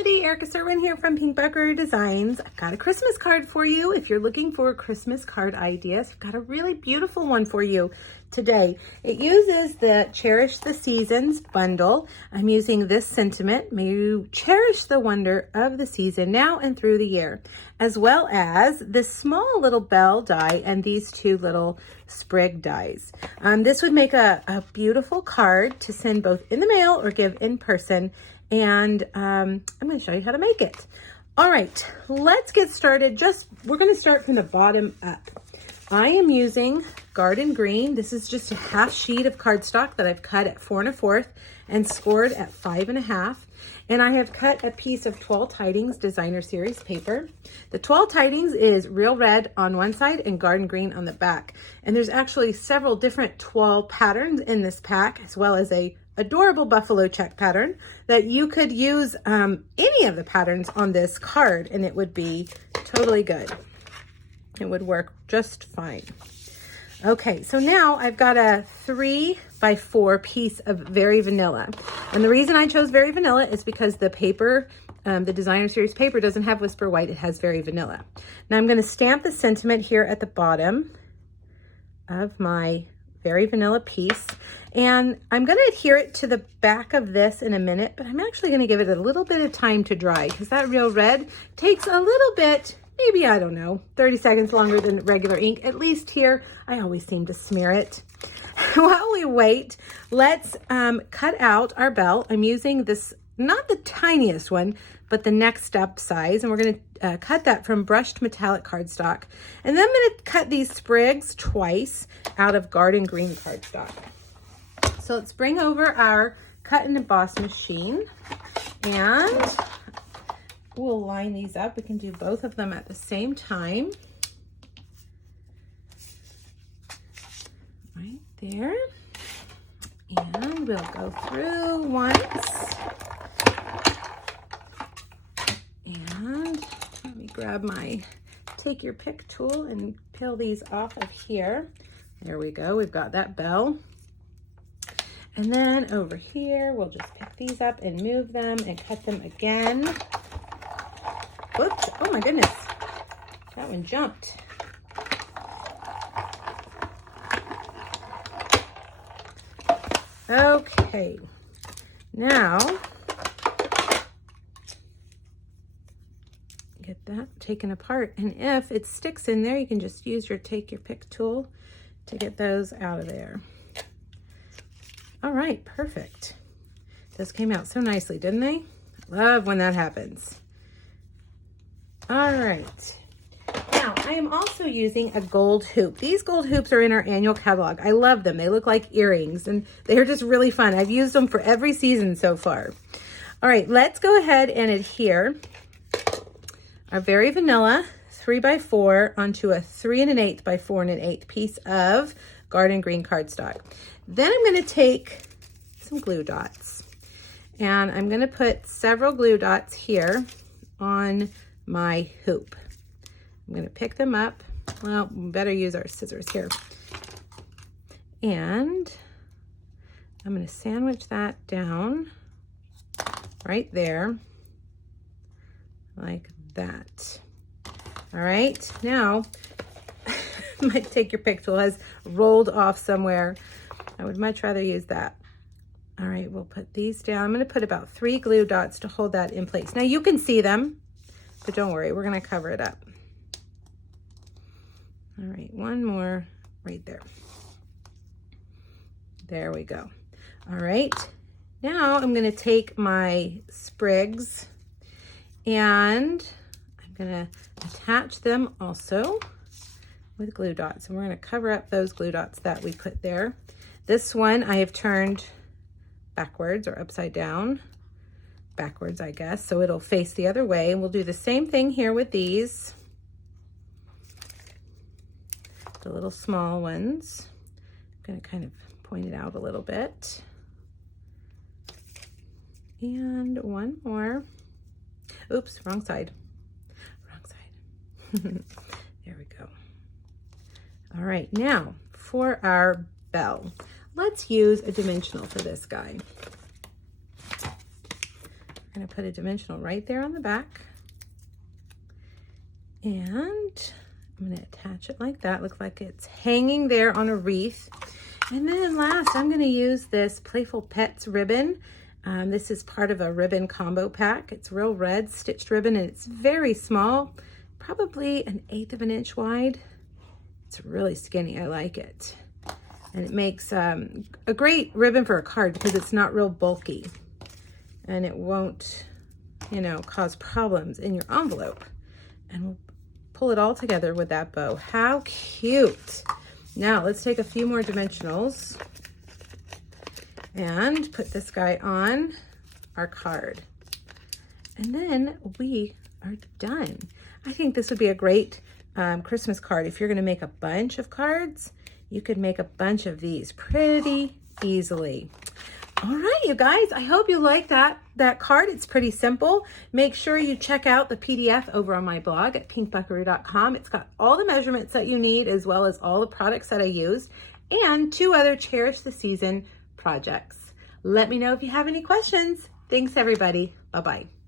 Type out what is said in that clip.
everybody, Erica Serwin here from Pink Buckaroo Designs. I've got a Christmas card for you. If you're looking for Christmas card ideas, I've got a really beautiful one for you today. It uses the Cherish the Seasons bundle. I'm using this sentiment: may you cherish the wonder of the season now and through the year, as well as this small little bell die and these two little sprig dies. This would make a beautiful card to send both in the mail or give in person. And I'm going to show you how to make it. All right, let's get started. We're going to start from the bottom up. I am using Garden Green. This is just a half sheet of cardstock that I've cut at 4 1/4 and scored at 5 1/2. And I have cut a piece of Twill Tidings Designer Series paper. The Twill Tidings is real red on one side and Garden Green on the back. And there's actually several different Twill patterns in this pack, as well as a adorable buffalo check pattern that you could use any of the patterns on this card and it would be totally good. It would work just fine. Okay, so now I've got a 3 by 4 piece of Very Vanilla. And the reason I chose Very Vanilla is because the paper, the Designer Series paper, doesn't have Whisper White, it has Very Vanilla. Now I'm going to stamp the sentiment here at the bottom of my Very Vanilla piece, and I'm going to adhere it to the back of this in a minute, but I'm actually going to give it a little bit of time to dry because that real red takes a little bit, maybe, I don't know, 30 seconds longer than regular ink. At least here, I always seem to smear it. While we wait, let's cut out our bell. I'm using this, not the tiniest one, but the next step size, and we're going to cut that from brushed metallic cardstock. And then I'm going to cut these sprigs twice out of Garden Green cardstock. So let's bring over our cut and emboss machine, and we'll line these up. We can do both of them at the same time. Right there. And we'll go through once. And let me grab my take your pick tool and peel these off of here. There we go. We've got that bell. And then over here, we'll just pick these up and move them and cut them again. Whoops. Oh my goodness. That one jumped. Okay. Now, get that taken apart, and if it sticks in there, you can just use your take your pick tool to get those out of there. All right, perfect. Those came out so nicely, didn't they? Love when that happens. All right, now I am also using a gold hoop. These gold hoops are in our annual catalog. I love them. They look like earrings and they're just really fun. I've used them for every season so far. All right, let's go ahead and adhere our Very Vanilla 3 by 4 onto a 3 1/8 by 4 1/8 piece of Garden Green cardstock. Then I'm going to take some glue dots, and I'm going to put several glue dots here on my hoop. I'm going to pick them up. Well, we better use our scissors here. And I'm going to sandwich that down right there like that. All right, now my take your pick tool has rolled off somewhere. I would much rather use that. All right, we'll put these down. I'm going to put about 3 glue dots to hold that in place. Now you can see them, but don't worry, we're going to cover it up. All right, one more right there. There we go. All right, now I'm going to take my sprigs and I'm going to attach them also with glue dots, and we're going to cover up those glue dots that we put there. This one I have turned backwards or upside down, backwards I guess, so it'll face the other way. And we'll do the same thing here with these, the little small ones. I'm going to kind of point it out a little bit. And one more. Oops, wrong side. Wrong side. There we go. All right, now for our bell, let's use a dimensional for this guy. We're going to put a dimensional right there on the back. And I'm going to attach it like that. Look like it's hanging there on a wreath. And then last, I'm going to use this Playful Pets ribbon. This is part of a ribbon combo pack. It's real red stitched ribbon and it's very small, probably 1/8 of an inch wide. It's really skinny. I like it. And it makes a great ribbon for a card because it's not real bulky and it won't, you know, cause problems in your envelope. And we'll pull it all together with that bow. How cute. Now let's take a few more dimensionals and put this guy on our card. And then we are done. I think this would be a great Christmas card. If you're gonna make a bunch of cards, you could make a bunch of these pretty easily. All right, you guys, I hope you like that card. It's pretty simple. Make sure you check out the PDF over on my blog at pinkbuckaroo.com. It's got all the measurements that you need as well as all the products that I used and 2 other Cherish the Season projects. Let me know if you have any questions. Thanks, everybody. Bye-bye.